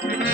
श्रीमद्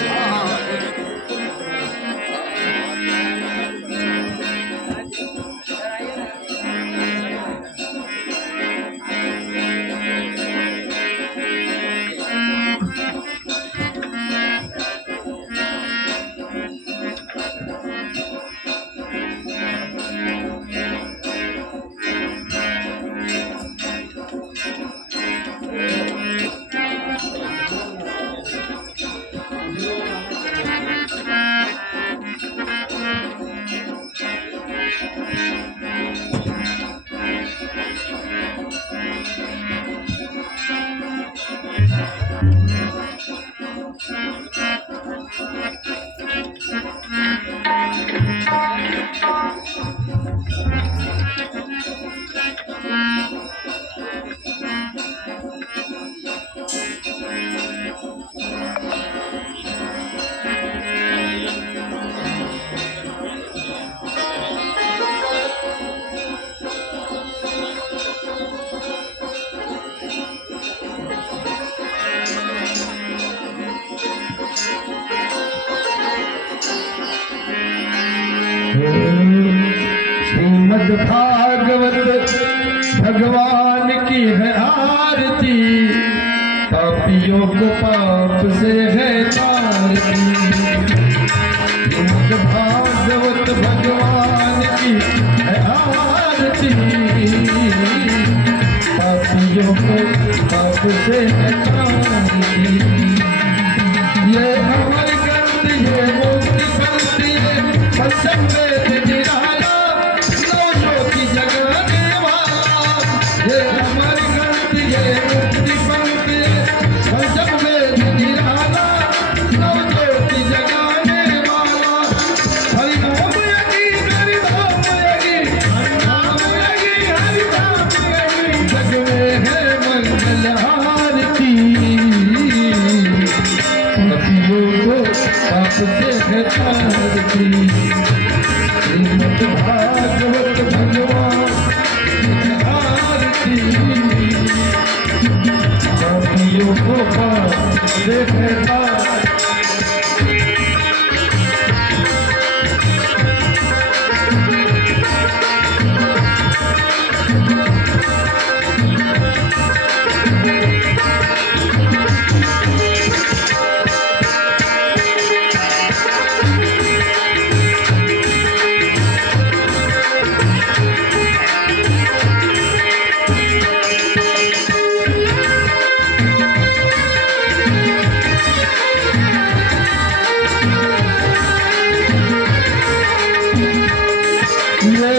भागवत भगवान की है आरती, पापियों को पाप से है तारती। श्रीमद् भागवत भगवान की है आरती, पापियों को पाप से है तारती। ये अमर ग्रंथ ये मुक्ति पंथ ये पंचम वेद निराला, नौ ज्योति जगाने वाला। ये अमर ग्रंथ ये मुक्ति पंथ ये पंचम वेद निराला, नौ ज्योति जगाने वाला। हरि नाम यज्ञ हरि नाम यज्ञ हरि नाम यज्ञ हरि नाम यज्ञ, जग में है मंगल आरती, पाप से है तारती। श्रीमद् भागवत भगवान आरती, पापियों को पाप से है तारती।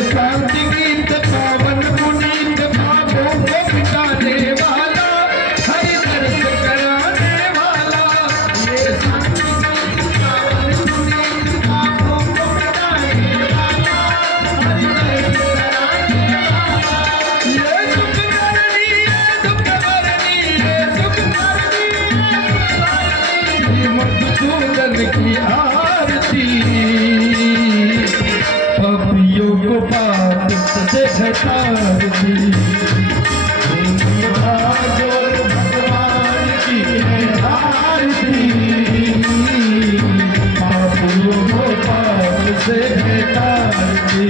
शांति गीत पावन पुनीत पापों को मिटाने वाला, हरि दर्श कराने वाला। ये शांति गीत पावन पुनीत पापों को मिटाने वाला, हरि दर्श कराने वाला। ये सुख करनी ये दुख करनी ये सुख करनी ये मधुसूदन की आरती, पापियों को पाप से है तारती। भागवत भगवान की है आरती, पापियों को पाप से है तारती।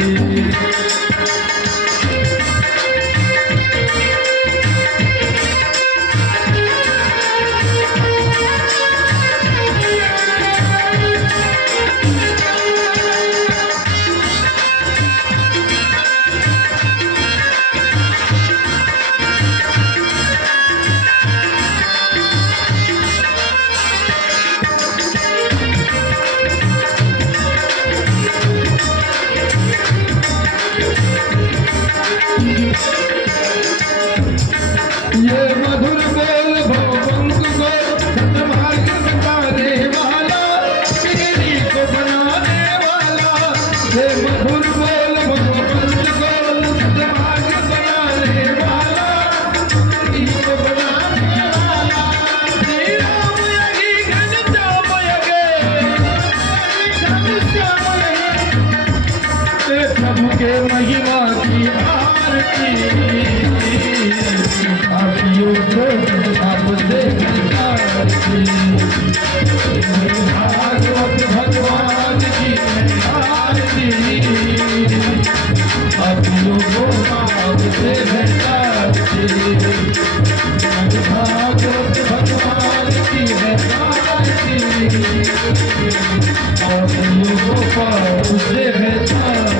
भागवत भगवान की आरती अभियो गोपाल से आरती भागवत भगवान की आरती अभियो गोपाल से आरती।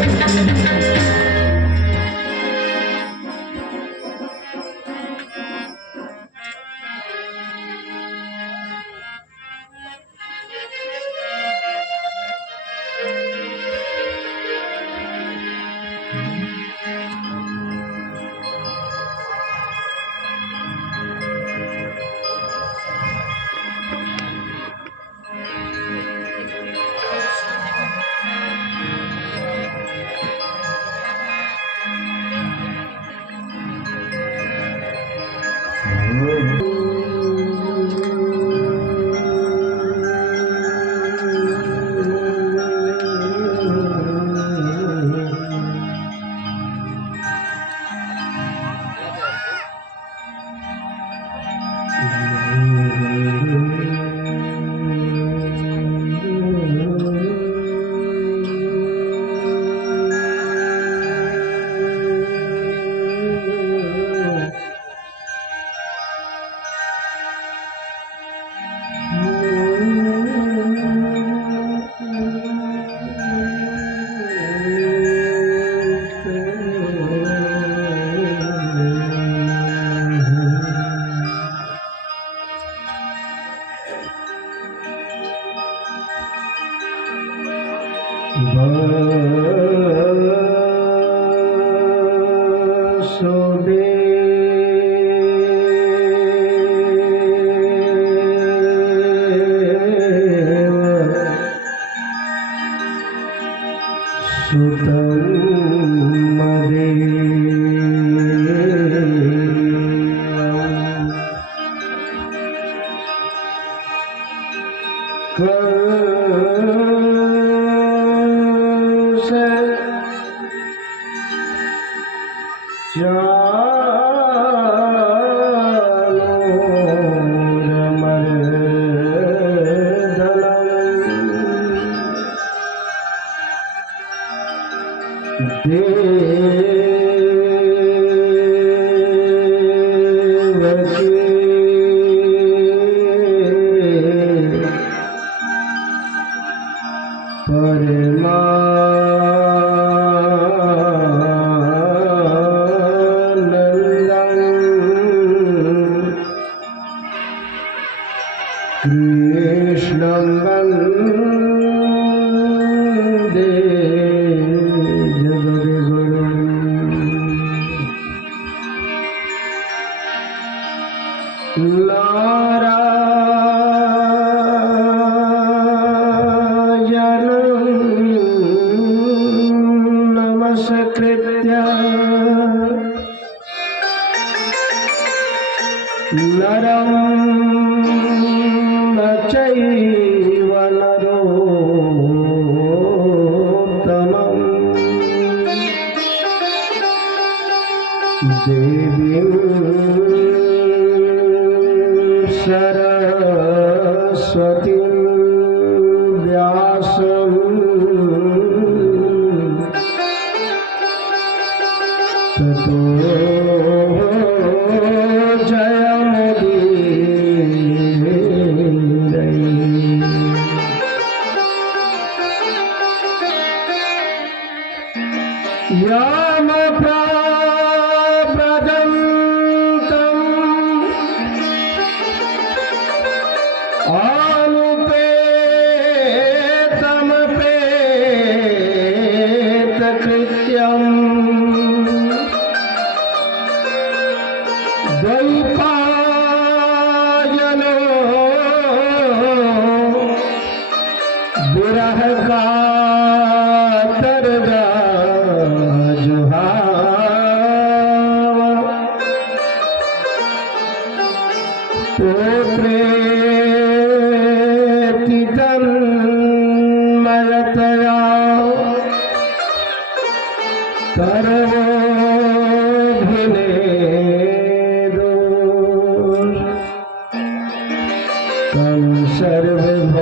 सर्व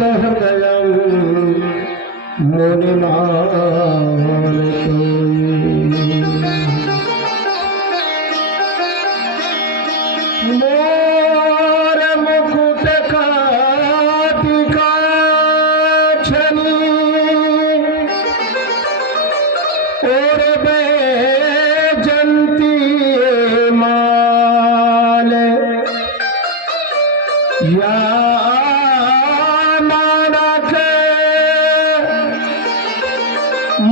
हृदयं मुनिमान मोर मुकुट काटिका छनी और जंती माल या मानक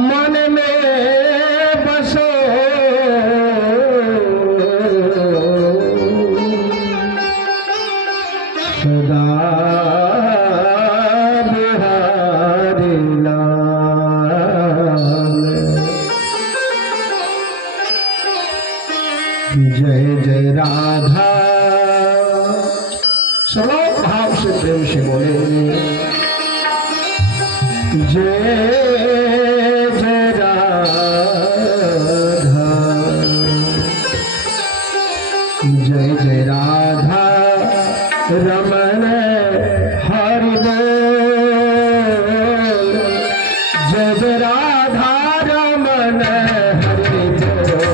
मन में बसो सदा बिहारी लाल। जय जय राधा सलो भाव से प्रेम से बोले जय जय राधा जय जय राधा रमन हरि बोल जय जय राधा रमन हरि बोल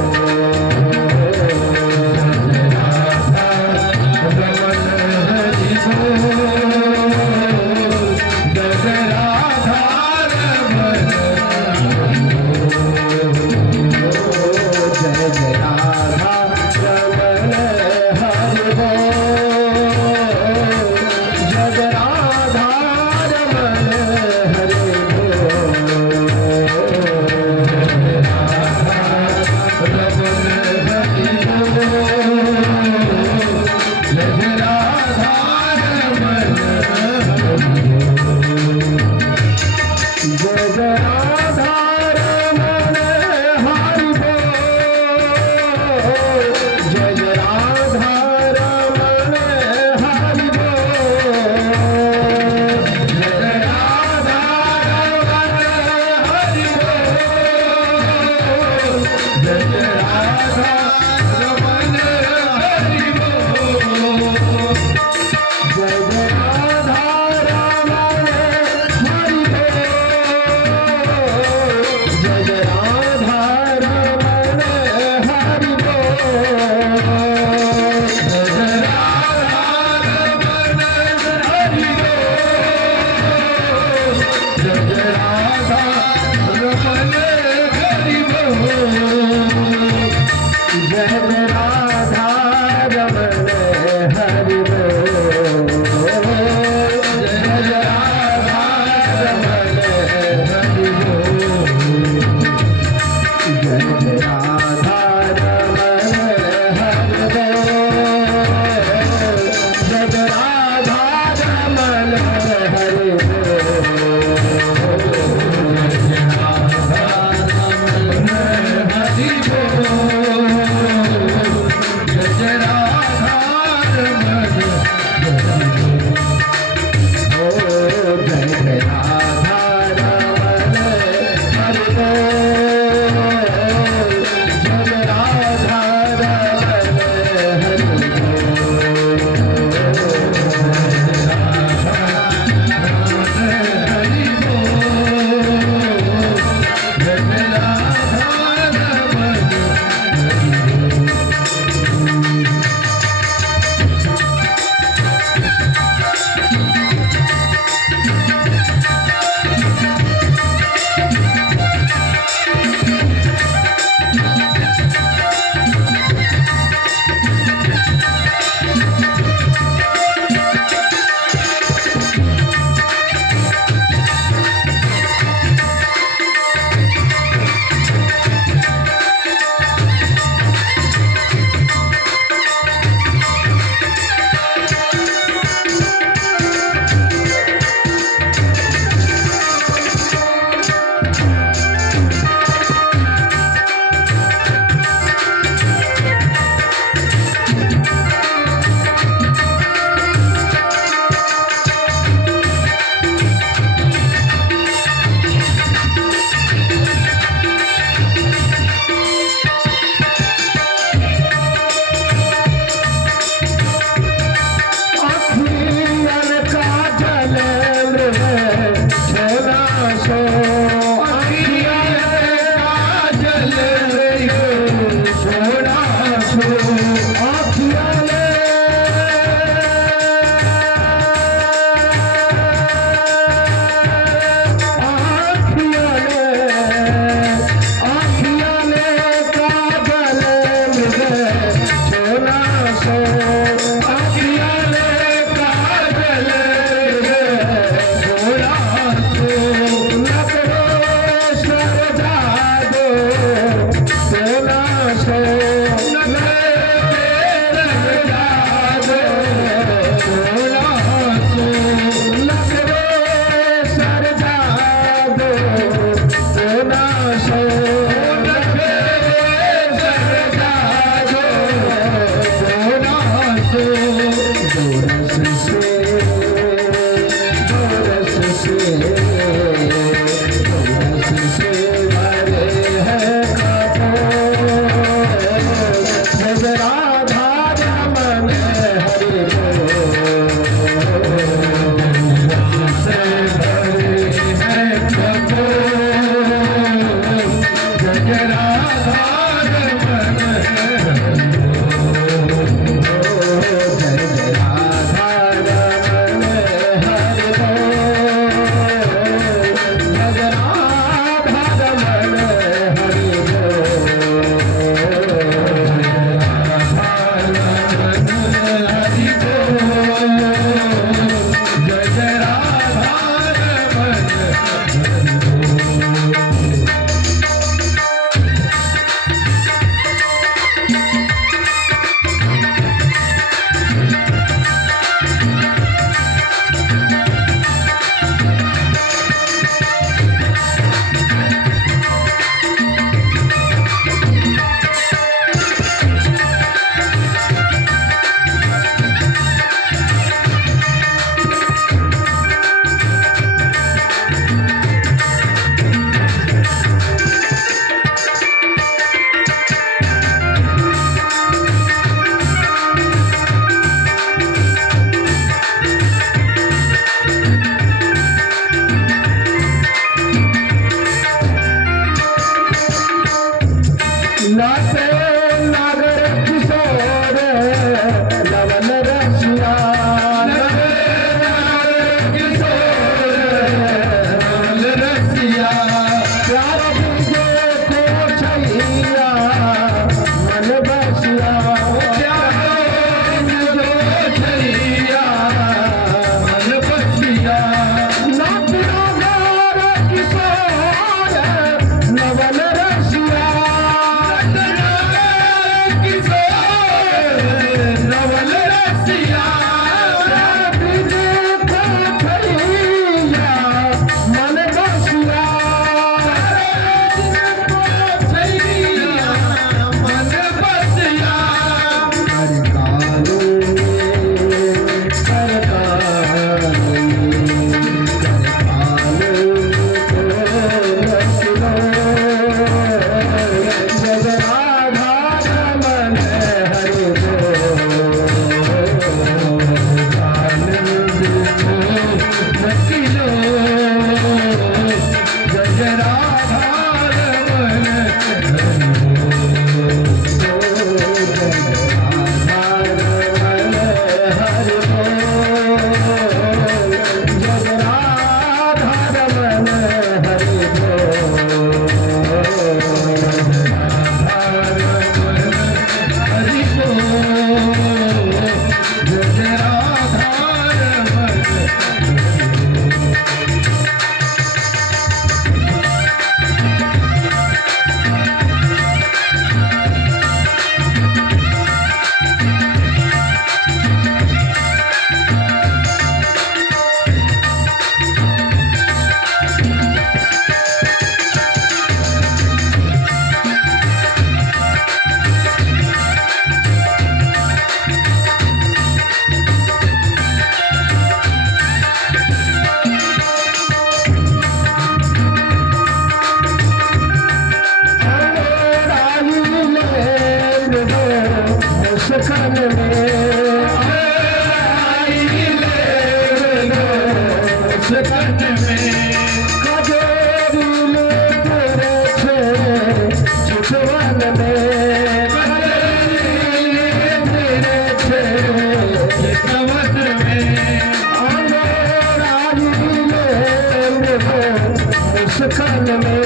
सकन में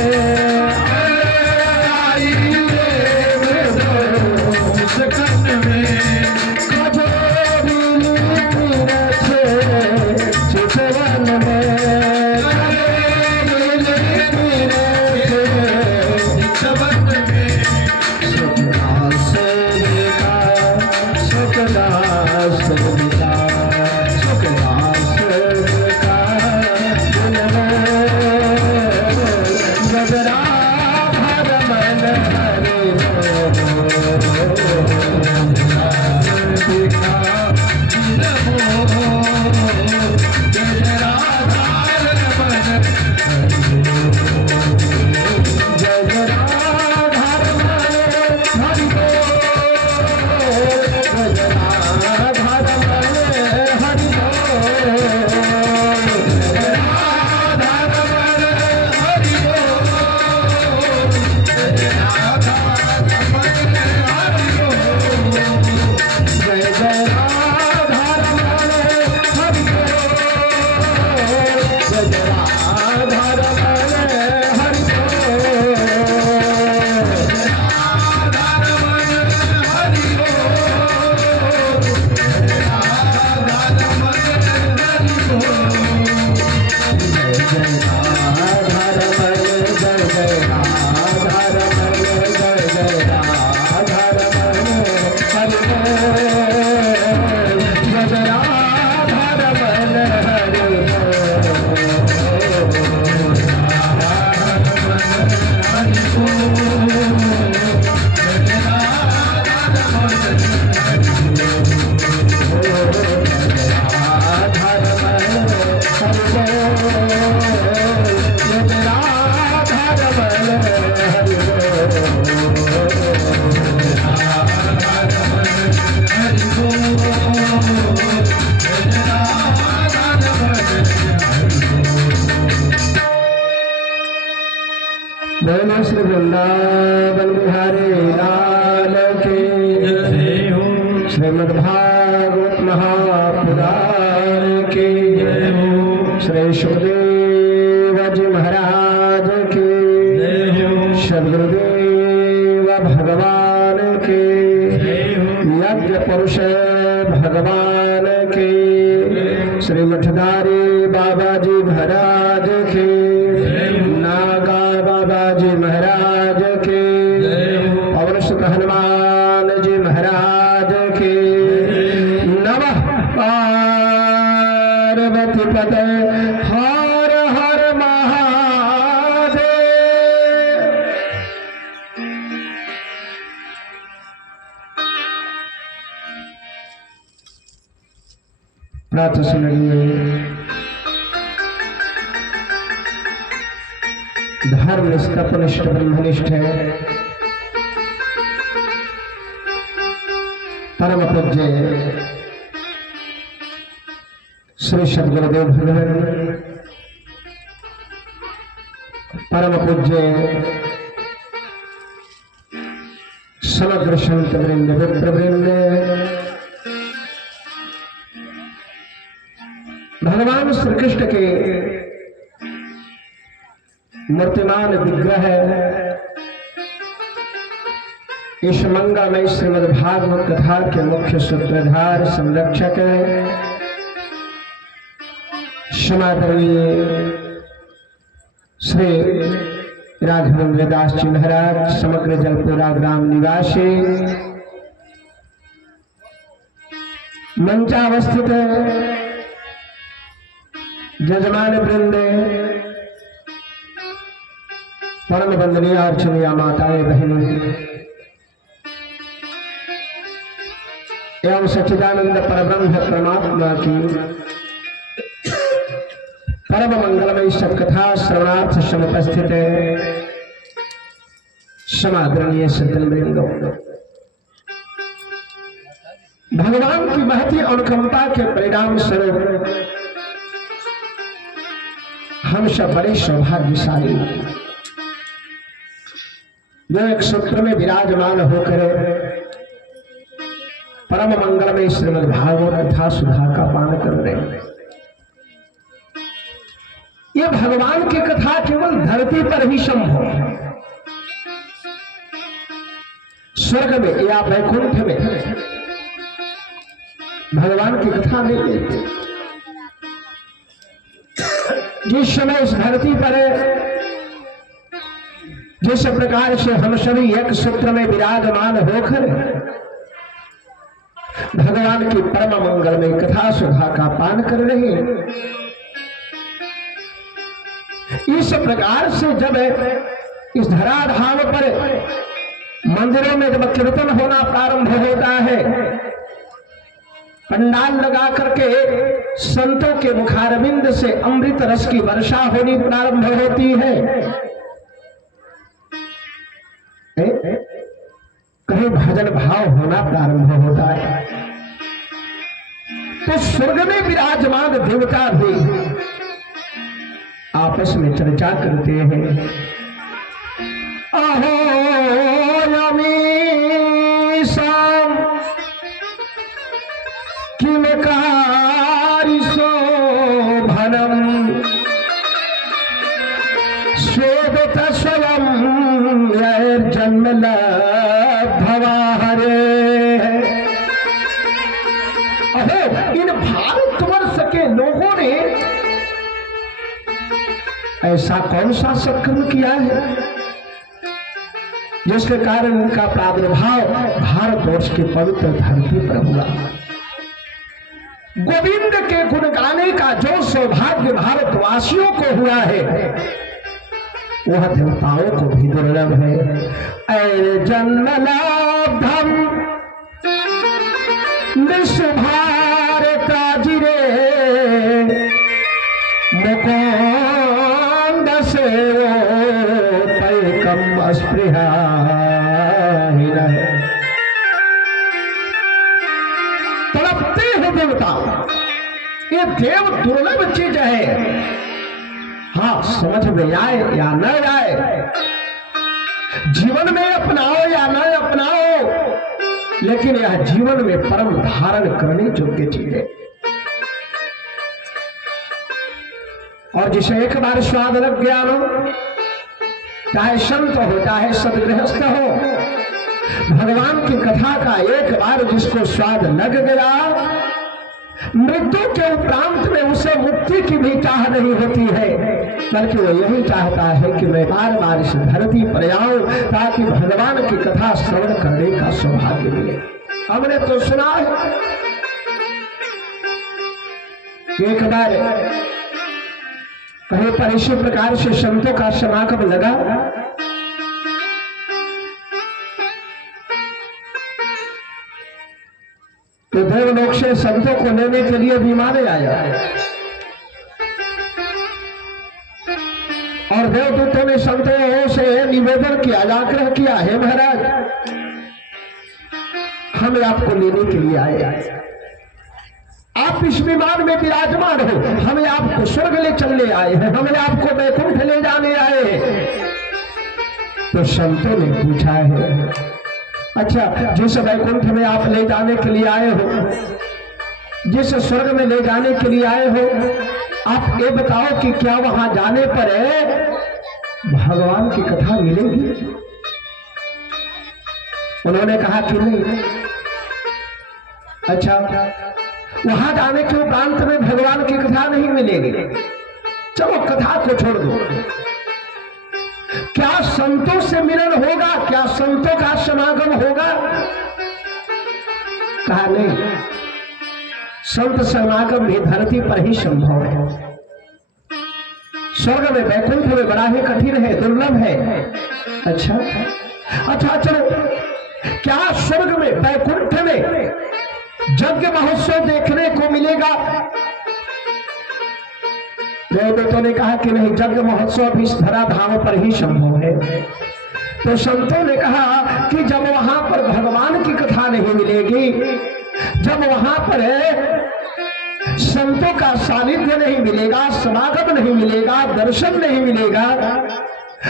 आई रे सकन में चितवन में बोलो श्री वृंदावन बिहारी लाल की जय हो। श्रीमद् भागवत महापुराण की जय हो। श्री सुखदेव जी महाराज की जय हो। सद्गुरुदेव भगवान की जय हो। यज्ञ पुरुष भगवान की श्री मठधारी बाबा जी महाराज की नागा बाबा जी महाराज के पवन सुत हनुमान जी महाराज के नमः पार्वती पते हर हर महादेव। प्रातः सुनिए धर्मनिष्ठ तपनिष्ठ ब्रह्मनिष्ठ परम पूज्य श्री सद्गुरुदेव भगवान परम पूज्य समग्र संत वृंद मित्र वृंद भगवान श्री कृष्ण के मूर्तिमान विग्रह इस मंगलमय श्रीमद् भागवत कथा के मुख्य सूत्रधार संरक्षक समादरणीय श्री राघवेंद्र दास जी महाराज समग्र जलपुरा ग्राम निवासी मंचावस्थित जजमान वृंद परम वंदनीय अर्चनीय माताएं बहनें एवं सच्चिदानंद परब्रह्म परमात्मा की परम मंगलमय सत्कथा श्रवणार्थ समुपस्थित समादरणीय सज्जन वृंदो, भगवान की महती अनुकंपा के परिणाम स्वरूप हम सब बड़े सौभाग्यशाली जो एक सूत्र में विराजमान होकर परम मंगलमय श्रीमद् भागवत कथा सुधा का पान कर रहे हैं। ये भगवान की कथा केवल धरती पर ही संभव है। स्वर्ग में या वैकुंठ में भगवान की कथा नहीं मिलती। जिस समय इस धरती पर जिस प्रकार से हम सभी एक सूत्र में विराजमान होकर भगवान की परम मंगलमय कथा सुधा का पान कर रहे हैं, इस प्रकार से जब इस धराधाम पर मंदिरों में जब कीर्तन होना प्रारंभ होता है, पंडाल लगा करके संतों के मुखारविंद से अमृत रस की वर्षा होनी प्रारंभ होती है, कहीं भजन भाव होना प्रारंभ होता है, तो स्वर्ग में विराजमान देवता भी आपस में चर्चा करते हैं। अहो यमीशाम किमकारी शोभनम स्वेदत स्वयं जन्म लब्धवा हरे। अहो इन भारतवर्ष के लोगों ने ऐसा कौन सा सत्कर्म किया है जिसके कारण उनका प्रादुर्भाव भारतवर्ष के पवित्र धरती पर हुआ। गोविंद के गुण गाने का जो सौभाग्य भारतवासियों को हुआ है वह देवताओं को भी दुर्लभ है। ऐ जन्म लब्धम विश्व भारताजिरे मुकुंद से पैकम स्पृहा तड़पते हैं देवता। ये देव दुर्लभ चीज है। हाँ, समझ में आए या न आए, जीवन में अपनाओ या न अपनाओ, लेकिन यह जीवन में परम धारण करने योग्य चीज है। और जिसे एक बार स्वाद लग गया हो, चाहे संत हो चाहे सदगृहस्थ हो, भगवान की कथा का एक बार जिसको स्वाद लग गया, मृत्यु के उपरांत में उसे मुक्ति की भी चाह नहीं होती है, बल्कि वो यही चाहता है कि मैं बार बार इस धरती पर आऊं ताकि भगवान की कथा श्रवण करने का सौभाग्य मिले। हमने तो सुना है एक बार कहीं पर इसी प्रकार से संतों का समागम लगा, तो देवलोक से संतों को लेने के लिए विमान आया और देवदूतों ने संतों से निवेदन किया, आग्रह किया, हे महाराज हम आपको लेने के लिए आए, आप इस विमान में विराजमान हो, हमें आपको स्वर्ग ले चलने आए हैं, हमें आपको वैकुंठ ले जाने आए हैं। तो संतों ने पूछा है, अच्छा जिस वैकुंठ में आप ले जाने के लिए आए हो, जिस स्वर्ग में ले जाने के लिए आए हो, आप ये बताओ कि क्या वहां जाने पर भगवान की कथा मिलेगी? उन्होंने कहा कि नहीं। अच्छा, वहां जाने के उपरांत में भगवान की कथा नहीं मिलेगी, चलो कथा को छोड़ दो, क्या संतों से मिलन होगा, क्या संतों का समागम होगा? कहा नहीं, संत समागम भी धरती पर ही संभव है, स्वर्ग में वैकुंठ में बड़ा ही कठिन है, दुर्लभ है। अच्छा चलो, क्या स्वर्ग में वैकुंठ में यज्ञ महोत्सव देखने को मिलेगा? देवदूतों ने कहा कि नहीं, यज्ञ महोत्सव इस धराधाम पर ही संभव है। तो संतों ने कहा कि जब वहां पर भगवान की कथा नहीं मिलेगी, जब वहां पर संतों का सानिध्य नहीं मिलेगा, समागम नहीं मिलेगा, दर्शन नहीं मिलेगा,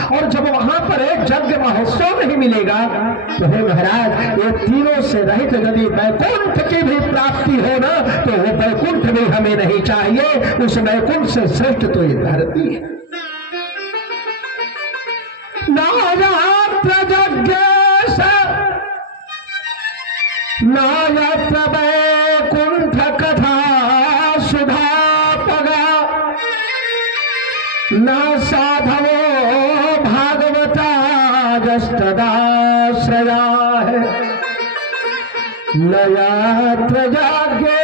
और जब वहां पर एक यज्ञ महोत्सव नहीं मिलेगा तो हे महाराज, ये तीनों से रहित यदि वैकुंठ की भी प्राप्ति हो ना, तो वो वैकुंठ भी हमें नहीं चाहिए। उस वैकुंठ से श्रेष्ठ तो ये धरती है। नायत्र यज्ञ नायत्र वैकुंठ कथा सुधा पगा न साधवो भागवताजस्तदाश्रया है न यत्र यज्ञे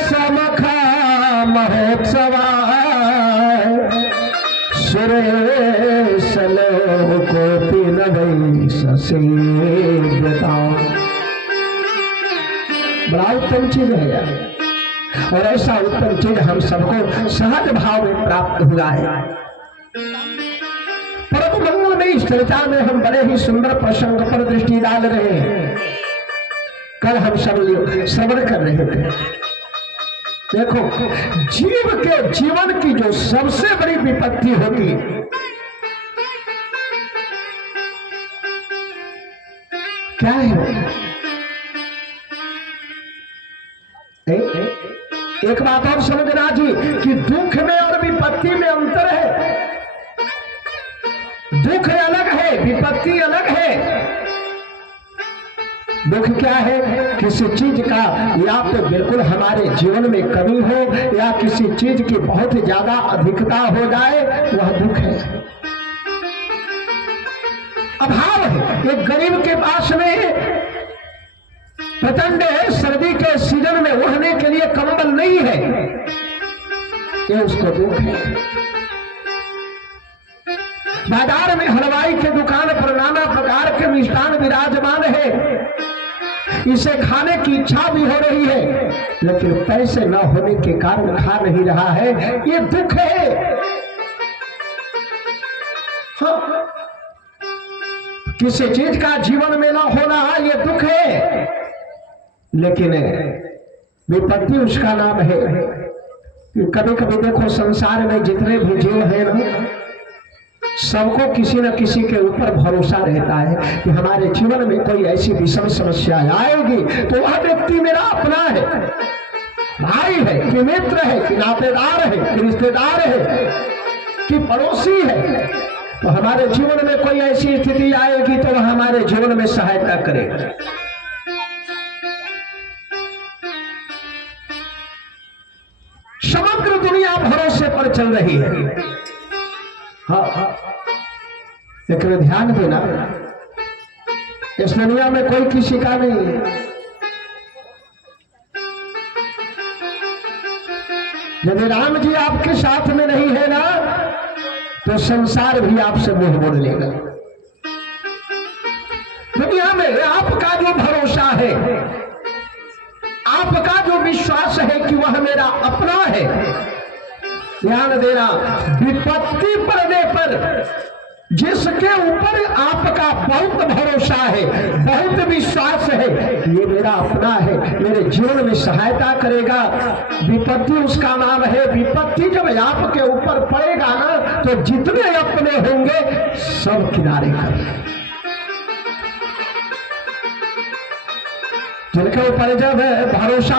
समखा महोत्सवा सुरेश लोकोऽपि न वै ससेव्यता। बड़ा उत्तम चीज है यार, और ऐसा उत्तम चीज हम सबको सहज भाव में प्राप्त हुआ है। परम मंगल में इस चर्चा में हम बड़े ही सुंदर प्रसंग पर दृष्टि डाल रहे हैं। कल हम सब लोग श्रवण कर रहे थे। देखो, जीव के जीवन की जो सबसे बड़ी विपत्ति होती है, क्या है? एक बात और समझना जी कि दुख में और विपत्ति में अंतर है। दुख अलग है, विपत्ति अलग है। दुख क्या है? किसी चीज का या तो बिल्कुल हमारे जीवन में कमी हो या किसी चीज की बहुत ज्यादा अधिकता हो जाए, वह दुख है। अभाव है। एक गरीब के पास में प्रचंड सर्दी के सीजन में ओढ़ने के लिए कंबल नहीं है, ये उसको दुख है। बाजार में हलवाई के दुकान पर नाना प्रकार के मिष्ठान विराजमान है, इसे खाने की इच्छा भी हो रही है, लेकिन पैसे न होने के कारण खा नहीं रहा है, ये दुख है। हाँ। किसी चीज का जीवन में न होना ये दुख है, लेकिन विपत्ति उसका नाम है। कभी कभी देखो, संसार में जितने भी जीव हैं ना, सबको किसी न किसी के ऊपर भरोसा रहता है कि हमारे जीवन में कोई ऐसी विषम समस्या आएगी तो वह व्यक्ति मेरा अपना है, भाई है कि मित्र है कि नातेदार है कि रिश्तेदार है कि पड़ोसी है। तो हमारे जीवन में कोई ऐसी स्थिति आएगी तो वह हमारे जीवन में सहायता करेगा। समग्र दुनिया भरोसे पर चल रही है। हाँ, लेकिन ध्यान देना, इस दुनिया में कोई किसी का नहीं है। यदि राम जी आपके साथ में नहीं है ना, तो संसार भी आपसे मुंह मोड़ लेगा। दुनिया में आपका जो भरोसा है, आपका जो विश्वास है कि वह मेरा अपना है, ध्यान देना, विपत्ति पड़ने पर जिसके ऊपर आपका बहुत भरोसा है, बहुत विश्वास है, ये मेरा अपना है, मेरे जीवन में सहायता करेगा, विपत्ति उसका नाम है। विपत्ति जब आपके ऊपर पड़ेगा ना, तो जितने अपने होंगे सब किनारे कर। जिनके ऊपर जब भरोसा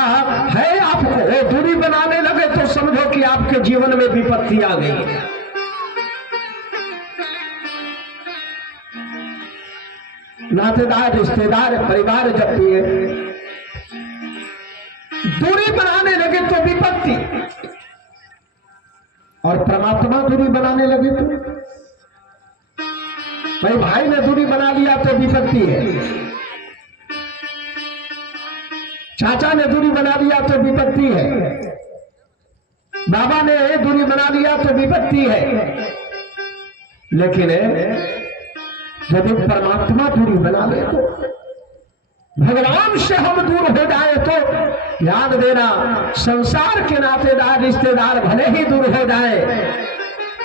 है आपको, दूरी बनाने लगे तो समझो कि आपके जीवन में विपत्ति आ गई। नातेदार, रिश्तेदार, परिवार जब भी दूरी बनाने लगे तो विपत्ति, और परमात्मा दूरी बनाने लगे तो भाई ने दूरी बना लिया तो विपत्ति है, चाचा ने दूरी बना लिया तो विपत्ति है, बाबा ने दूरी बना लिया तो विपत्ति है। लेकिन यदि परमात्मा दूरी बना ले तो, भगवान से हम दूर हो जाए तो, याद देना, संसार के नातेदार रिश्तेदार भले ही दूर हो जाए,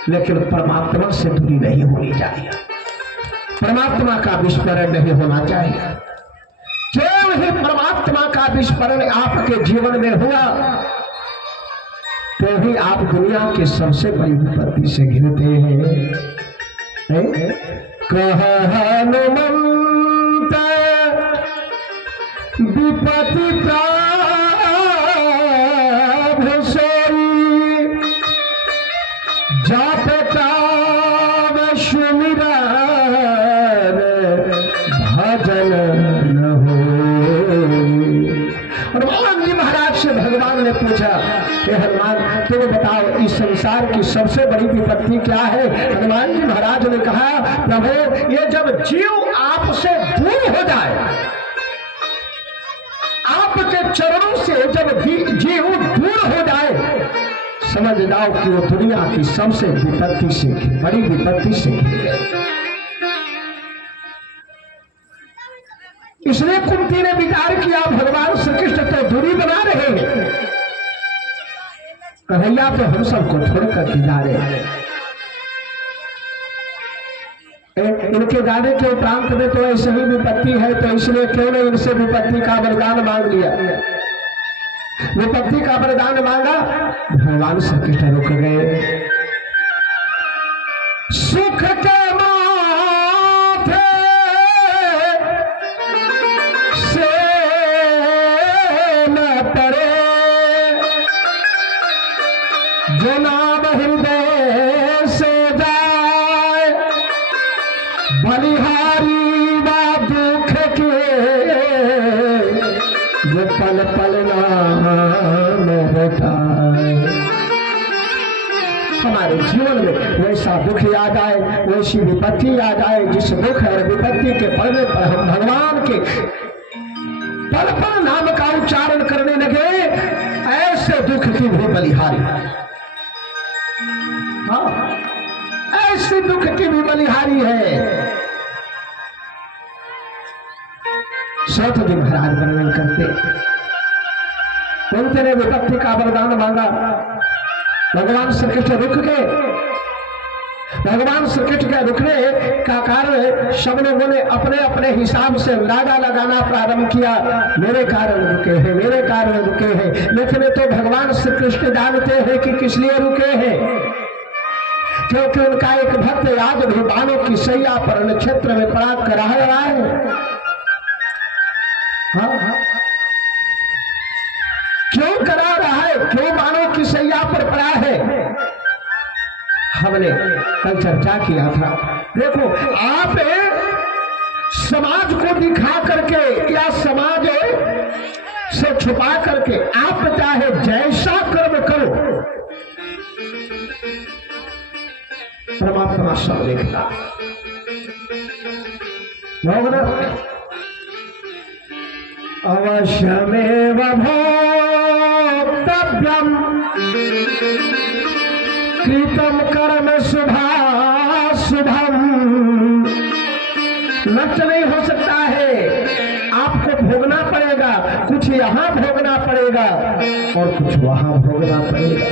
लेकिन परमात्मा से दूरी नहीं होनी चाहिए। परमात्मा का विस्मरण नहीं होना चाहिए। जो ही परमात्मा का विस्मरण आपके जीवन में हुआ तो ही आप दुनिया की सबसे बड़ी विपत्ति से घिरते हैं। कह हनुमंत विपत्ति प्राभ सोई जाप ताप सुमिरन भजन न हो। हनुमान जी महाराज से भगवान ने पूछा कि हनुमान तुम बताओ इस संसार की सबसे बड़ी विपत्ति क्या है। हनुमान जी महाराज ने कहा प्रभु ये जब जीव आपसे दूर हो जाए, आपके चरणों से जब जीव दूर हो जाए, समझ जाओ कि वो दुनिया की सबसे विपत्ति से बड़ी विपत्ति से। इसलिए कुंती ने विचार किया भगवान श्री कृष्ण तो दूरी बना रहे हैं, कन्हैया तो हम सबको छोड़कर जा रहे हैं। इनके जाने के उपरांत में तो ऐसे ही विपत्ति है, तो इसलिए क्यों नहीं इनसे विपत्ति का वरदान मांग लिया। विपत्ति का वरदान मांगा, भगवान श्री कृष्ण रुक गए। सुख के माथे से न पड़े जो नाम हृदय से जाए, बलिहारी बा दुख के जो पल पल नाम बैठाए। हमारे जीवन में वैसा दुख आ जाए, वैसी विपत्ति आ जाए, जिस दुख और विपत्ति के पड़ने पर हम भगवान के पल पल नाम का उच्चारण करने लगे, ऐसे दुख की भी बलिहारी। हाँ, ऐसे दुख की भी बलिहारी है। सौतजी महाराज वर्णन करते, उनके ने विपत्ति का वरदान मांगा, भगवान श्री कृष्ण रुक गए। भगवान श्री कृष्ण के रुकने का कारण सब लोगों ने अपने अपने हिसाब से अंदाजा लगाना प्रारंभ किया, मेरे कारण रुके हैं, मेरे कारण रुके हैं। लेकिन तो भगवान श्री कृष्ण जानते हैं कि किस लिए रुके हैं, क्योंकि उनका एक भक्त आज भी बाणों की सैया पर क्षेत्र में पड़ा करा रहा है। हाँ? क्यों करा रहा है, क्यों बाणों की सैया पर पड़ा है, हमने कल चर्चा किया था। देखो आप समाज को दिखा करके या समाज से छुपा करके आप चाहे जैसा कर्म करो, परमात्मा सब देखता। अवश्यमेव भोक्तव्यम् कृतं कर्म शुभाशुभम्। नष्ट नहीं हो सकता है, आपको भोगना पड़ेगा, कुछ यहाँ भोगना पड़ेगा और कुछ वहां भोगना पड़ेगा।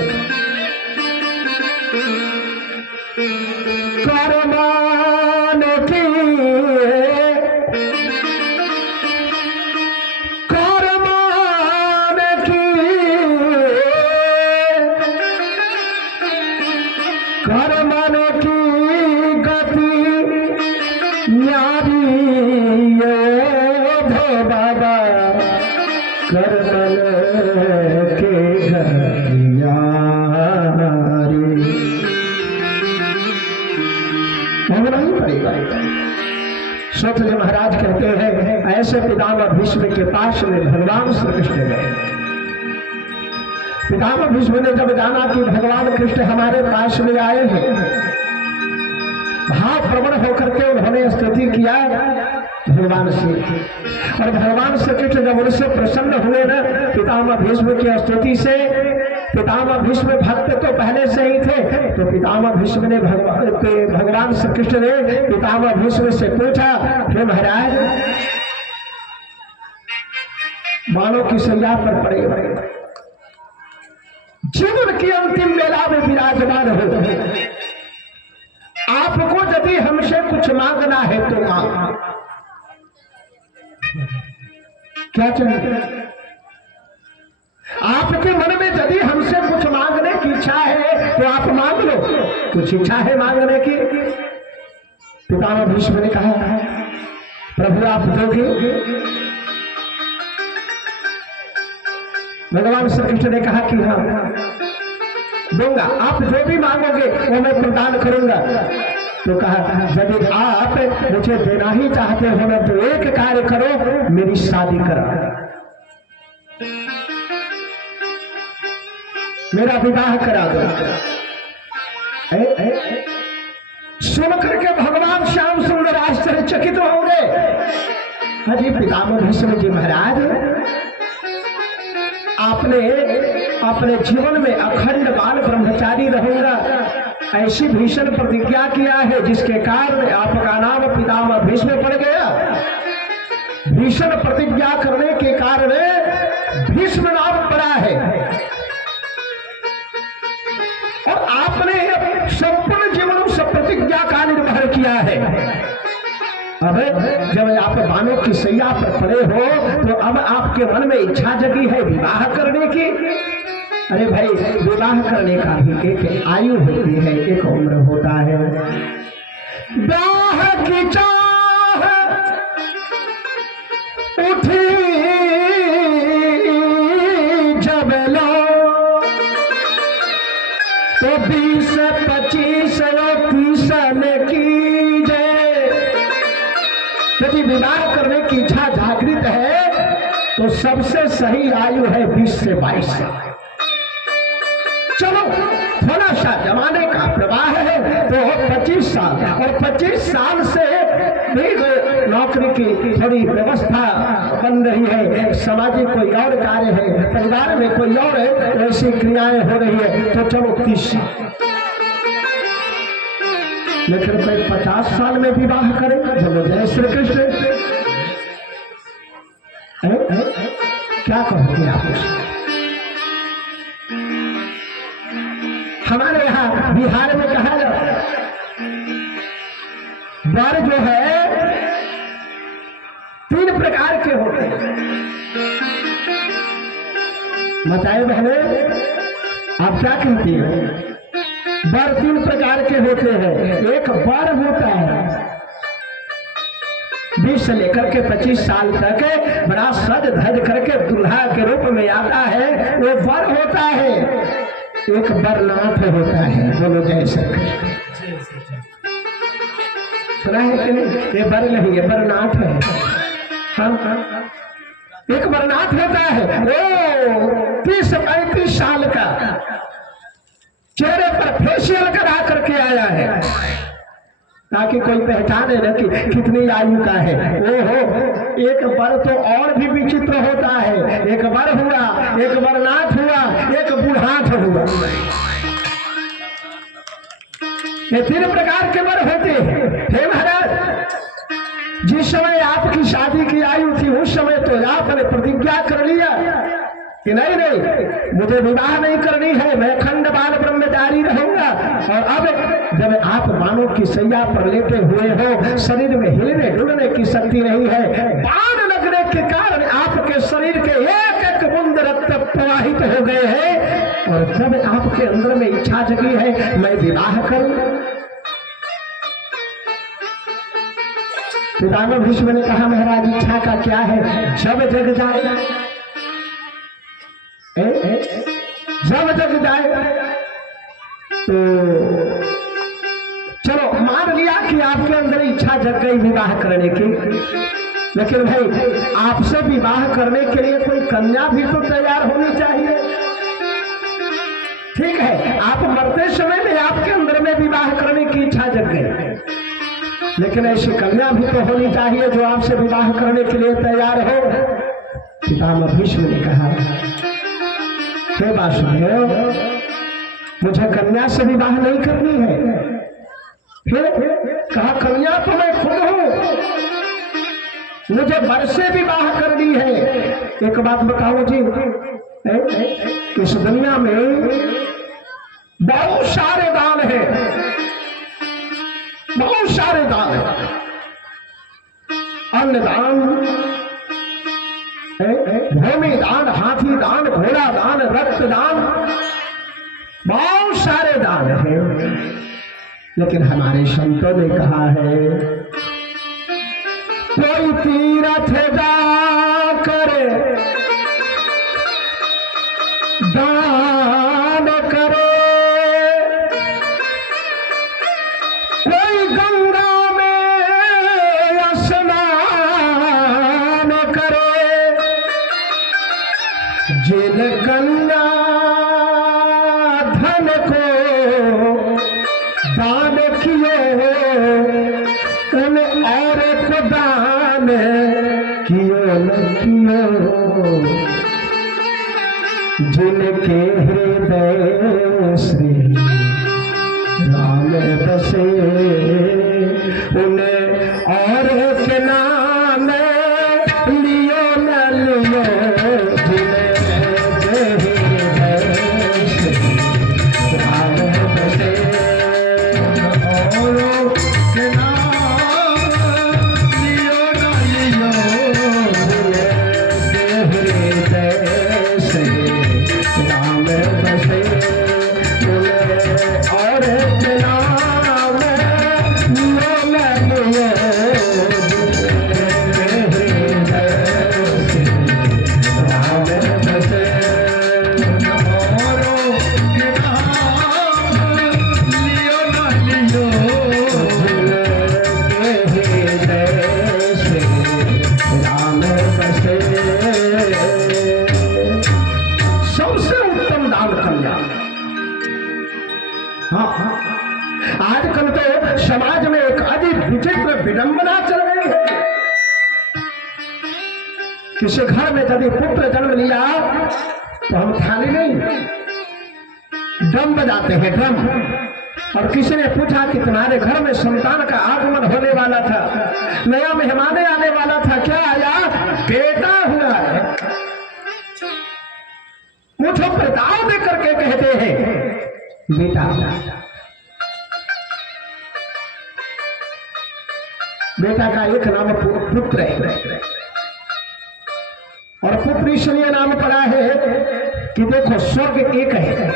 कर्मान की सौतजी महाराज कहते हैं ऐसे पितामह भीष्म के पास में भगवान श्री कृष्ण गए। पितामह भीष्म ने जब जाना कि भगवान कृष्ण हमारे पास में आए हैं, भाव प्रवण होकर के उन्होंने स्तुति किया भगवान से, और भगवान श्री कृष्ण जब उनसे प्रसन्न हुए ना पितामह भीष्म की स्तुति से, पितामह भीष्म भक्त तो पहले से ही थे, तो पितामह भीष्म ने भगवान श्री कृष्ण ने पितामह भीष्म से पूछा, हे महाराज बाणों की सैया पर पड़े जीवन की अंतिम वेला में विराजमान हो, आपको यदि हमसे कुछ मांगना है तो मांग, क्या चाहिए? आपके मन में यदि हमसे कुछ मांगने की इच्छा है तो आप मांग लो, कुछ इच्छा है मांगने की? पितामह भीष्म ने कहा, प्रभु आप दोगे? भगवान श्री कृष्ण ने कहा कि हाँ दूंगा, आप जो भी मांगोगे वो मैं प्रदान करूंगा। तो कहा यदि आप मुझे देना ही चाहते हो ना तो एक कार्य करो, मेरी शादी करा, मेरा विवाह करा दो। सुन करके भगवान श्याम सुंदर आश्चर्यचकित हो गए। अजी पितामह भीष्म जी महाराज, आपने अपने जीवन में अखंड बाल ब्रह्मचारी रहूंगा ऐसी भीषण प्रतिज्ञा किया है, जिसके कारण आपका नाम पितामह भीष्म पड़ गया। भीषण प्रतिज्ञा करने के कारण भीष्म नाम पड़ा है। और आपने संपूर्ण जीवन उस प्रतिज्ञा का निर्वहन किया है। अब जब आप बानों की सैया पर पड़े हो तो अब आपके मन में इच्छा जगी है विवाह करने की। अरे भाई, विवाह करने का भी एक आयु होती है, एक उम्र होता है। ब्याह की चाह उठी जब लो तो 20, 25 और 30 की जय। यदि विवाह करने की इच्छा जागृत है तो सबसे सही आयु है 20 से 22 साल। चलो थोड़ा सा जमाने का प्रवाह है तो 25 साल, और 25 साल से भी नौकरी की थोड़ी व्यवस्था बन रही है, सामाजिक कोई और कार्य है, परिवार में कोई और ऐसी क्रियाएं हो रही है, तो चलो 30 साल। लेकिन कोई 50 साल में विवाह करे, बोलो जय श्री कृष्ण। क्या कहोगे आप? हमारे यहाँ बिहार में कहा जाता है वर जो है 3 प्रकार के होते हैं। बताए बहने, आप क्या कहती हैं? वर 3 प्रकार के होते हैं। एक वर होता है 20 से लेकर के 25 साल तक बड़ा सज धज करके दुल्हा के रूप में आता है, वो वर होता है। एक बरनाथ होता है, बोलो जय श्री कृष्ण। सुना है कि नहीं? ये बर नहीं है, बरनाथ है। हाँ, एक बरनाथ होता है, वो 30-35 साल का, चेहरे पर फेशियल करा करके आया है ताकि कोई पहचाने न कि कितनी आयु का है। ओहो, एक बर तो और भी विचित्र होता है। एक बर हुआ, एक बरनाथ हुआ, एक बूढ़ाथ हुआ। ये 3 प्रकार के बर होते हैं। हे महाराज, जिस समय आपकी शादी की आयु थी उस समय तो आपने प्रतिज्ञा कर लिया कि नहीं नहीं, मुझे विवाह नहीं करनी है, मैं अखंड बाल ब्रह्मचारी रहूंगा। और अब जब आप बाणों की सैया पर लेटे हुए हो, शरीर में हिलने डुलने की शक्ति नहीं है, बाण लगने के कारण आपके शरीर के एक एक बूंद रक्त प्रवाहित हो गए हैं, और जब आपके अंदर में इच्छा जगी है मैं विवाह करूं। पितामह भीष्म ने कहा, महाराज इच्छा का क्या है? जब जग जाए, जब जग जाए तो चलो मान लिया कि आपके अंदर इच्छा जग गई विवाह करने की, लेकिन भाई आपसे विवाह करने के लिए कोई कन्या भी तो तैयार होनी चाहिए। ठीक है, आप मरते समय में आपके अंदर में विवाह करने की इच्छा जग गई, लेकिन ऐसी कन्या भी तो होनी चाहिए जो आपसे विवाह करने के लिए तैयार हो। पितामह भीष्म ने कहा, हे वासुदेव, मुझे कन्या से विवाह नहीं करनी है। फिर कहा, कन्या तो मैं खुद हूं, मुझे वर से विवाह करनी है। एक बात बताओ जी, इस दुनिया में बहुत सारे दान हैं, बहुत सारे दान हैं। अन्नदान, भूमि दान, हाथी दान, घोड़ा दान, रक्त दान, बहुत सारे दान हैं। लेकिन हमारे संतों ने कहा है कोई तीरथ जा करे दान करे, कोई गंगा में स्नान करे, जिन गंगा धन को दान किए और को दान कियो न कियो, जिनके हृदय श्री राम बसे उन्हें और के नाम लियो न लियो, जिनके हृदय श्री राम बसे और के नाम लियो न लियो, जिनके हृदय श्री राम बसे उन्हें और के नाम लियो न लियो, जिनके हृदय श्री राम बसे और के नाम लियो न लियो, सबसे उत्तम दान कन्या। हाँ, आजकल तो समाज में एक अधिक विचित्र विडंबना चल रही है। किसी घर में यदि पुत्र जन्म लिया तो हम थाली नहीं, ड्रम बजाते हैं, ड्रम। और किसी ने पूछा कि तुम्हारे घर में संतान का आगमन होने वाला था, नया मेहमान आने वाला था, क्या आया? बेटा हुआ है। मुझे प्रताप दे करके कहते हैं बेटा। बेटा का एक नाम पुत्र है, और पुत्र इसलिए नाम पड़ा है कि देखो स्वर्ग एक है,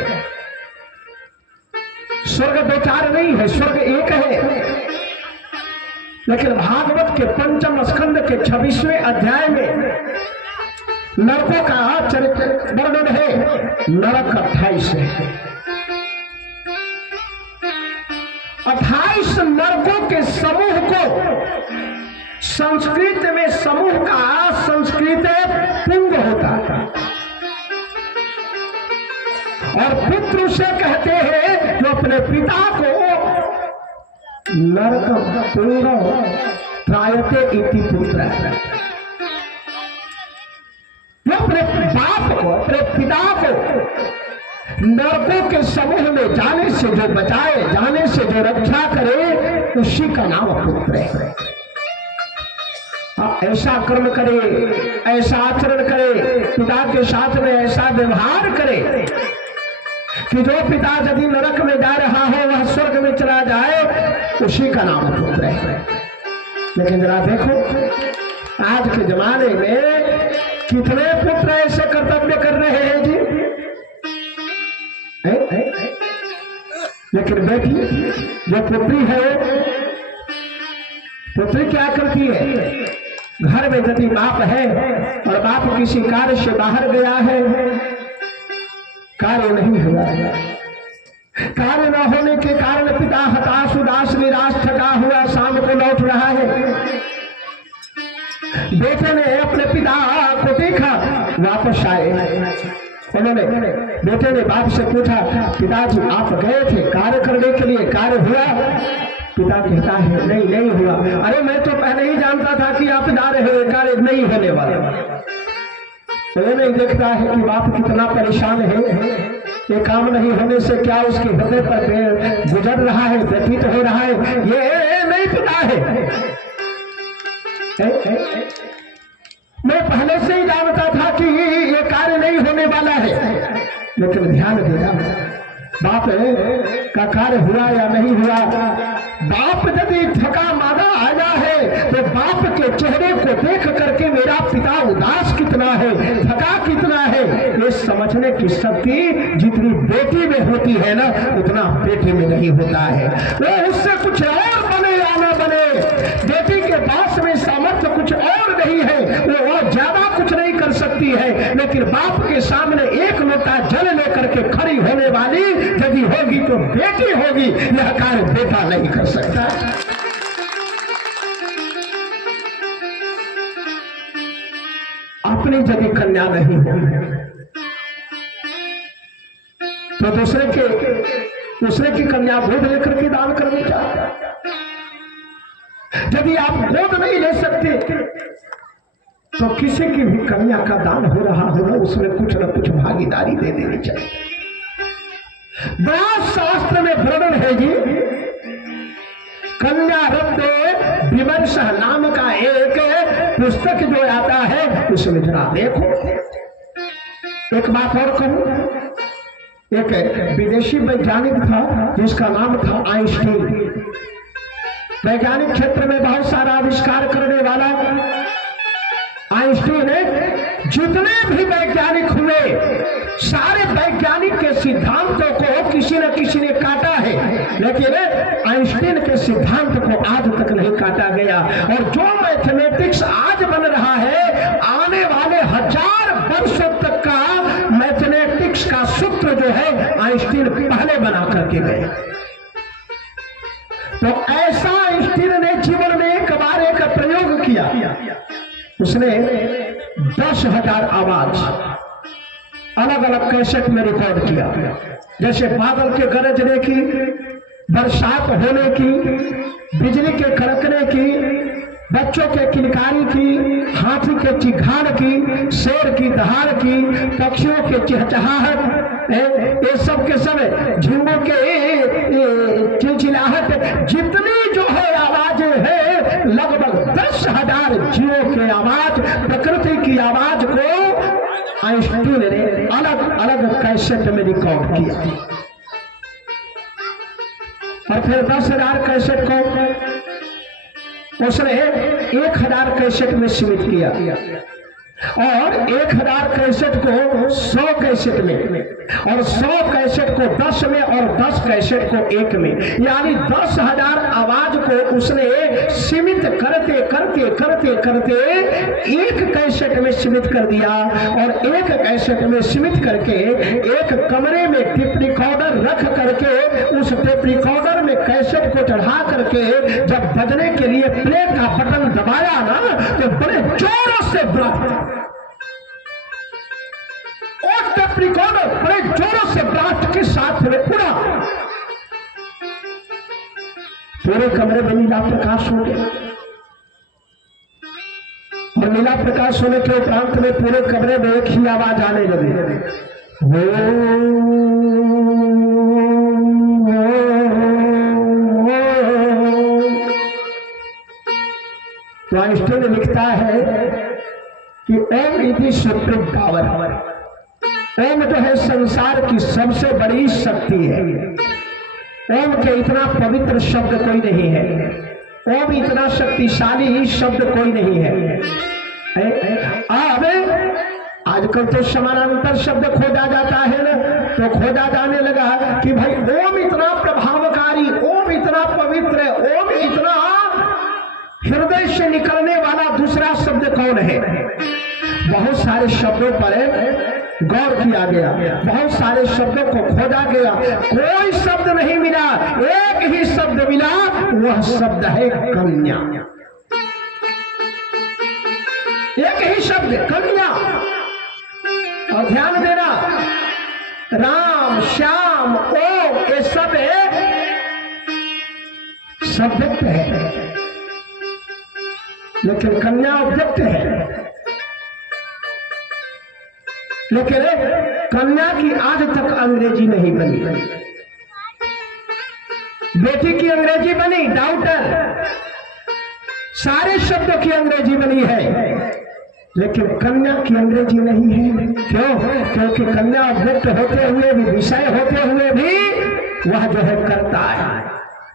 स्वर्ग दो चार नहीं है, स्वर्ग एक है। लेकिन भागवत के पंचम स्कंद के 26वें अध्याय में नरकों का चरित्र वर्णन है। नरक 28 है, 28 नरकों के समूह को संस्कृत में समूह का संस्कृत पुंग होता था, और पुत्र उसे कहते हैं जो अपने पिता को नरक पुंग त्रायते इति पुत्र है। वो अपने बाप को, अपने पिता को नरकों के समूह में जाने से जो बचाए, जाने से जो रक्षा करे, उसी का नाम पुत्र है। ऐसा कर्म करे, ऐसा आचरण करे, पिता के साथ में ऐसा व्यवहार करे कि जो पिता यदि नरक में जा रहा हो वह स्वर्ग में चला जाए, उसी का नाम पुत्र है। लेकिन जरा देखो आज के जमाने में कितने पुत्र ऐसे कर्तव्य कर रहे हैं जी। लेकिन बेटी जो पुत्री है, पुत्री क्या करती है? घर में यदि बाप है और बाप किसी कार्य से बाहर गया है, कार्य नहीं हुआ, कार्य न होने के कारण पिता हताश उदास निराश थका हुआ शाम को लौट रहा है। बेटे ने अपने पिता को देखा, वापस आए, उन्होंने बेटे ने बाप से पूछा पिताजी आप गए थे कार्य करने के लिए, कार्य हुआ? पिता कहता है नहीं हुआ। अरे मैं तो पहले ही जानता था कि आप जा रहे हैं, कार्य नहीं होने वाला। तो ये नहीं देखता है कि बाप कितना परेशान है, ये काम नहीं होने से क्या उसके हृदय पर गुजर रहा है, व्यतीत हो रहा है, ये नहीं पता है। मैं पहले से ही जानता था कि ये कार्य नहीं होने वाला है। लेकिन ध्यान देना, बाप का कार्य हुआ या नहीं हुआ, बाप यदि थका मादा आया है तो बाप के चेहरे को देख करके मेरा पिता उदास कितना है, थका कितना है, ये समझने की शक्ति जितनी बेटी में होती है ना उतना बेटे में नहीं होता है। वो उससे कुछ और बने या ना बने, बेटी के पास में सामर्थ्य कुछ और नहीं है, वो और ज्यादा कुछ नहीं कर सकती है, लेकिन बाप के सामने एक लोटा जल लेकर के खड़ी होने वाली यदि होगी तो बेटी होगी, यह कार्य बेटा नहीं कर सकता। अपनी यदि कन्या नहीं हो तो दूसरे की कन्या गोद लेकर के दान करनी चाहिए। यदि आप गोद नहीं ले सकते तो किसी की भी कन्या का दान हो रहा होगा उसमें कुछ न कुछ भागीदारी दे देनी चाहिए। बड़ा शास्त्र में वर्णन है जी, कन्या रत्न विमर्श नाम का एक पुस्तक जो आता है उसमें जरा देखो। एक बात और कहूं, एक विदेशी वैज्ञानिक था जिसका नाम था आइंस्टीन। वैज्ञानिक क्षेत्र में बहुत सारा आविष्कार करने वाला आइंस्टीन जितने भी वैज्ञानिक हुए सारे वैज्ञानिक के सिद्धांतों को किसी न किसी ने काटा है, लेकिन आइंस्टीन के सिद्धांत को आज तक नहीं काटा गया। और जो मैथमेटिक्स आज बन रहा है आने वाले 1000 वर्षों तक का मैथमेटिक्स का सूत्र जो है आइंस्टीन पहले बना करके गए। तो ऐसा आइंस्टीन ने जीवन में एक बार एक प्रयोग किया, उसने 10,000 आवाज अलग अलग कैसेट में रिकॉर्ड किया, जैसे बादल के गरजने की, बरसात होने की, बिजली के कड़कने की, बच्चों के किलकारी की, हाथी के चिघाड़ की, शेर की दहाड़ की, पक्षियों के चहचहाहट, ये सब के सब, झिंगों के चिलचिलाहट, जितनी जो है आवाजें है लगभग 10,000 जीवों की आवाज, प्रकृति की आवाज को आइंस्टीन ने अलग अलग कैसेट में रिकॉर्ड किया। और फिर 10,000 कैसेट को उसने 1,000 कैसेट में सीमित किया और 1,000 कैसेट को 100 कैसेट में और 100 कैसेट को 10 में और 10 कैसेट को 1 में, यानी 10,000 आवाज को उसने सीमित करते करते करते करते एक कैसेट में सीमित कर दिया। और एक कैसेट में सीमित करके एक कमरे में टेप रिकॉर्डर रख करके उस टेप रिकॉर्डर में कैसेट को चढ़ा करके जब बजने के लिए प्ले का बटन दबाया ना तो बड़े जोरों से टेप रिकॉर्डर बड़े जोरों से ब्लास्ट के साथ में उड़ा, पूरे कमरे में नीला प्रकाश हो गया। और नीला प्रकाश होने के उपरांत में पूरे कमरे में एक ही आवाज आने लगी, तो आइंस्टीन लिखता है कि ओम इति सुप्रीम पावर, ओम जो है संसार की सबसे बड़ी शक्ति है। ओम के इतना पवित्र शब्द कोई नहीं है, ओम इतना शक्तिशाली शब्द कोई नहीं है। अब आजकल तो समानांतर शब्द खोजा जाता है ना, तो खोजा जाने लगा कि भाई ओम इतना प्रभावकारी, ओम इतना पवित्र, ओम इतना हृदय से निकलने वाला दूसरा शब्द कौन है। बहुत सारे शब्दों पर गौर किया गया, बहुत सारे शब्दों को खोजा गया, कोई शब्द नहीं मिला, एक ही शब्द मिला, वह शब्द है कन्या। एक ही शब्द कन्या। और ध्यान देना, राम, श्याम, ओम ये सब सब्जेक्ट है, लेकिन कन्या ऑब्जेक्ट है। लेकिन कन्या की आज तक अंग्रेजी नहीं बनी। बेटी की अंग्रेजी बनी डाउटर, सारे शब्दों की अंग्रेजी बनी है, लेकिन कन्या की अंग्रेजी नहीं है। क्यों? क्योंकि कन्या ऑब्जेक्ट होते हुए भी, विषय होते हुए भी वह जो है करता है।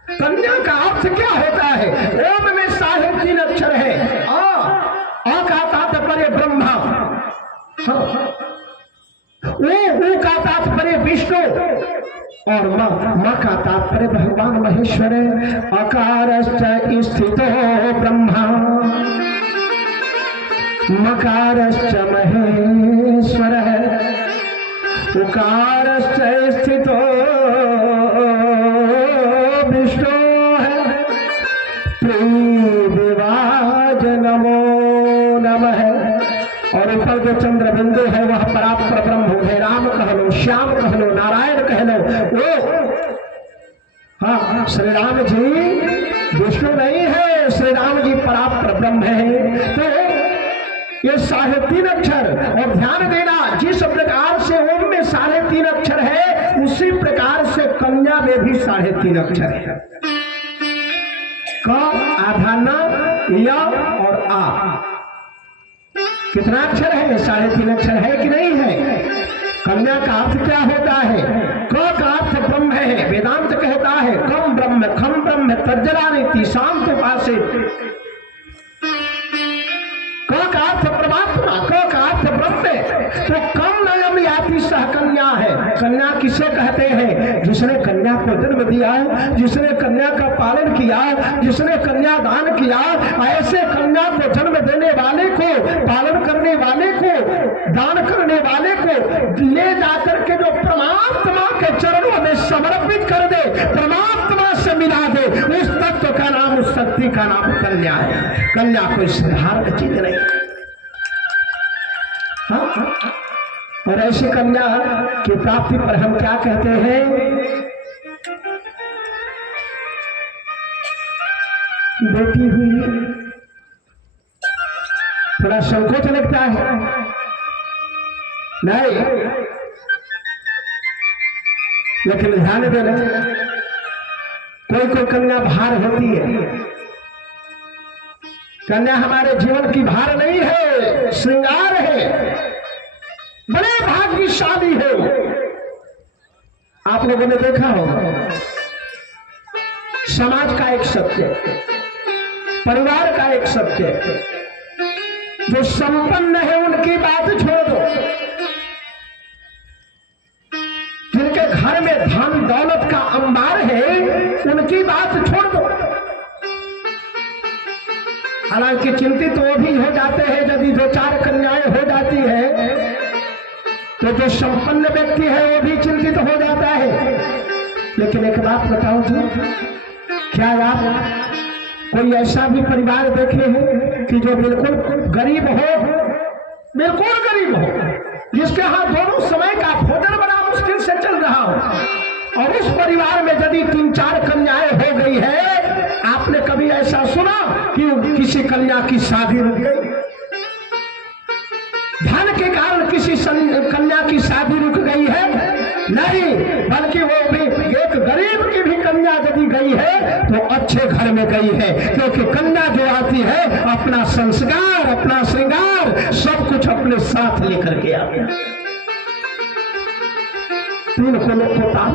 कन्या का अर्थ क्या होता है? ओम में 3.5 अक्षर है। आ का तात्पर्य ब्रह्मा, ऊ का तात्पर्य विष्णु, और मां का तात्पर्य भगवान महेश्वर। अकारश्च स्थितो ब्रह्मा मकारश्च महेश्वर उकारश्च स्थितो विष्णु त्रिदेवाज नमो नमः। और ऊपर जो चंद्र बिंदु है वह परात्पर ब्रह्म है। राम कह लो, श्याम कह लो, नारायण कह लो, वो हाँ श्री राम जी विष्णु नहीं है, श्री राम जी परात्पर ब्रह्म है। तो ये 3.5 अक्षर, और ध्यान देना जिस प्रकार से ओम में 3.5 अक्षर है उसी प्रकार से कन्या में भी 3.5 अक्षर है। क आधा न, य और आ, कितना अक्षर है? 3.5 अक्षर है कि नहीं है? कन्या का अर्थ क्या होता है? क का अर्थ ब्रह्म है। वेदांत कहता है कम ब्रह्म खम ब्रह्म तज्जलानिति शांत उपासे। क का अर्थ परमात्मा, क का अर्थ ब्रह्म। तो कम नयम याति सह कन्या है। कन्या किसे कहते हैं? जिसने कन्या को जन्म दिया, जिसने कन्या का पालन किया, जिसने कन्या दान किया। ऐसे कन्या को जन्म देने वाले को, पालन करने वाले को, दान करने वाले को ले जाकर के जो परमात्मा के चरणों में समर्पित कर दे, परमात्मा से मिला दे, उस तत्व का नाम, उस शक्ति का नाम कन्या है। कन्या कोई साधारण चीज नहीं। हाँ? और ऐसी कन्या की प्राप्ति पर हम क्या कहते हैं? बेटी हुई, थोड़ा संकोच लगता है नहीं, लेकिन ध्यान देना, कोई कोई कन्या भार होती है। कन्या हमारे जीवन की भार नहीं है, श्रृंगार है, बड़े भाग्यशाली है। आप लोगों ने देखा होगा, समाज का एक सत्य, परिवार का एक सत्य, जो संपन्न है उनकी बात छोड़ दो, जिनके घर में धन दौलत का अंबार है उनकी बात छोड़ दो। हालांकि चिंतित तो वो भी हो जाते हैं यदि 2-4 कन्याएं हो जाती है, तो जो संपन्न व्यक्ति है वो भी चिंतित हो जाता है। लेकिन एक बात बताओ जी, क्या आप कोई ऐसा भी परिवार देखे हैं कि जो बिल्कुल गरीब हो, बिल्कुल गरीब हो, जिसके यहाँ दोनों समय का भोजन बड़ा मुश्किल से चल रहा हो, और उस परिवार में यदि 3-4 कन्याएं हो गई है? आपने कभी ऐसा सुना कि किसी कन्या की शादी रुक गई? धन के कारण किसी कन्या की शादी रुक गई है? नहीं, बल्कि वो भी एक गरीब की भी कन्या यदि गई है तो अच्छे घर में गई है, क्योंकि कन्या जो आती है अपना संस्कार, अपना श्रृंगार सब कुछ अपने साथ लेकर के आती है। 3 कोलों को ताल,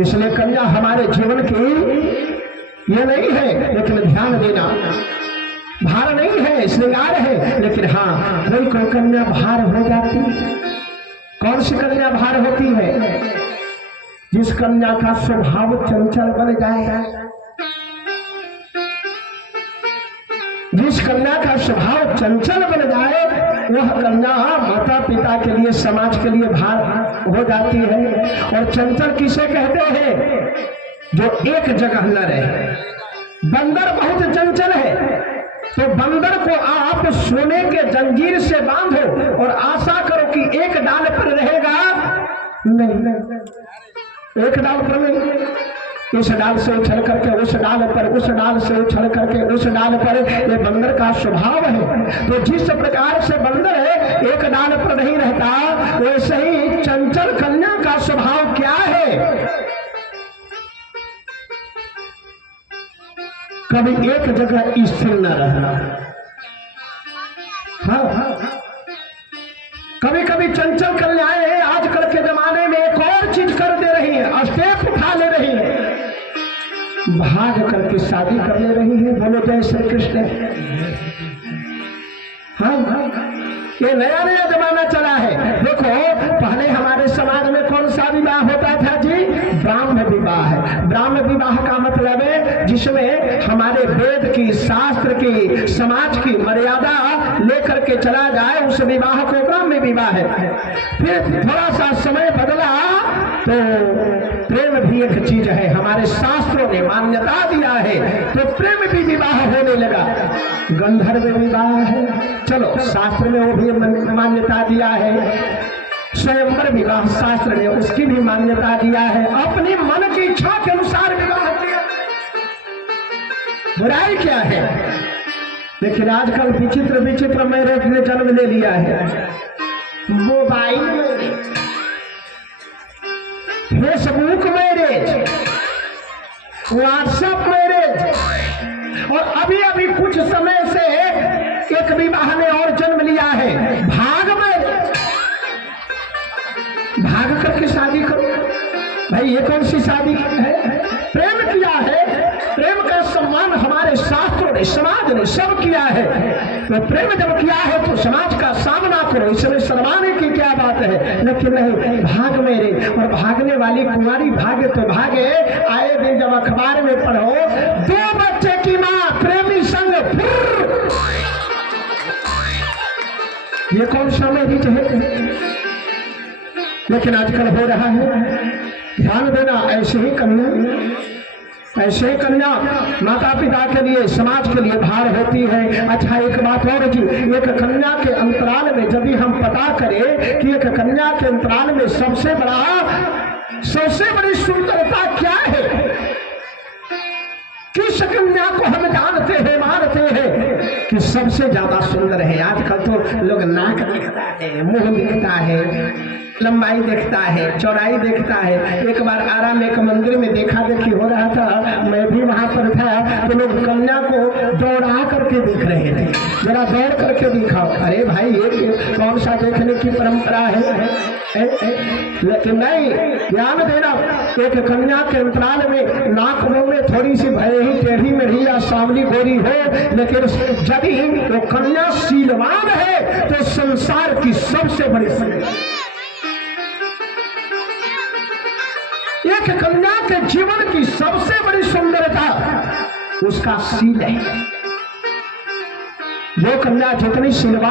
इसलिए कन्या हमारे जीवन की ये नहीं है। लेकिन ध्यान देना, भार नहीं है, श्रृंगार है। लेकिन हाँ, कोई कन्या भार हो जाती। कौन सी कन्या भार होती है? जिस कन्या का स्वभाव चंचल बन जाएगा, जिस कन्या का स्वभाव चंचल बन जाए वह कन्या माता पिता के लिए, समाज के लिए भार हो जाती है। और चंचल किसे कहते हैं? जो एक जगह न रहे। बंदर बहुत चंचल है, तो बंदर को आप सोने के जंजीर से बांधो और आशा करो कि एक डाल पर रहेगा, नहीं, एक डाल पर नहीं, इस डाल से उछल करके उस डाल पर, उस डाल से उछल करके उस डाल पर, ये बंदर का स्वभाव है। तो जिस प्रकार से बंदर है एक डाल पर नहीं रहता, वैसे ही चंचल कन्या का स्वभाव क्या है? कभी एक जगह स्थिर न रहना। हाँ, कभी कभी चंचल कन्याएं आजकल के जमाने में एक और चीज कर दे रही है, स्टेप उठा ले रही है, भाग करके शादी कर ले रही है। बोलो जय श्री कृष्ण। हाँ, ये नया नया जमाना चला है। देखो पहले हमारे समाज में कौन सा विवाह होता था जी? ब्राह्म विवाह है। ब्राह्म विवाह का मतलब है जिसमें हमारे वेद की, शास्त्र की, समाज की मर्यादा लेकर के चला जाए, उस विवाह को ब्राह्म विवाह है। फिर थोड़ा सा समय बदला तो प्रेम भी एक चीज है, हमारे शास्त्रों ने मान्यता दिया है, तो प्रेम भी विवाह होने लगा। गंधर्व विवाह है, चलो शास्त्र में वो भी मान्यता दिया है। स्वयंवर विवाह शास्त्र ने उसकी भी मान्यता दिया है। अपनी मन की इच्छा के अनुसार विवाह किया, बुराई क्या है? लेकिन आजकल विचित्र विचित्र मैरिज ने जन्म ले लिया है। Mobile marriage, Facebook marriage, WhatsApp marriage, और अभी अभी कुछ समय से एक विवाह ने और जन्म लिया है, भाग मैरिज। भाग करके शादी करो भाई, ये कौन सी शादी है? प्रेम किया है, प्रेम का सम्मान हमारे शास्त्रों ने, समाज ने सब किया है। तो प्रेम जब किया है तो समाज का सामना करो, इसमें शर्माने की क्या बात है? लेकिन नहीं, भाग मेरे। और भागने वाली कुंवारी भागे तो भागे। आए दिन जब अखबार में पढ़ो, 2 बच्चे की मां प्रेमी संग, ये कौन सा मैरिज है? लेकिन आजकल हो रहा है। ध्यान देना, ऐसे ही कन्या माता पिता के लिए, समाज के लिए भार होती है। अच्छा एक बात और जी, एक कन्या के अंतराल में यदि हम पता करें कि एक कन्या के अंतराल में सबसे बड़ी सुंदरता क्या है, किस कन्या को हम जानते हैं, मानते हैं कि सबसे ज्यादा सुंदर है? आजकल तो लोग नाक देखता है, मुंह देखता है, लंबाई देखता है, चौड़ाई देखता है। एक बार आरा में एक मंदिर में देखा देखी हो रहा था, मैं भी वहां पर था, तो लोग कन्या को दौड़ा करके देख रहे थे। जरा दौड़ करके दिखाओ। अरे भाई ये कौन सा देखने की परंपरा है? लेकिन नहीं, ध्यान देना, एक कन्या के अंतराल में नाक मुंह में थोड़ी सी भले ही टेढ़ी मेढ़ी या सांवली गोरी हो, लेकिन यदि वो कन्या शीलवान है तो संसार की सबसे बड़ी एक कन्या के जीवन की सबसे बड़ी सुंदरता उसका शील है। वो कन्या जितनी शीलवान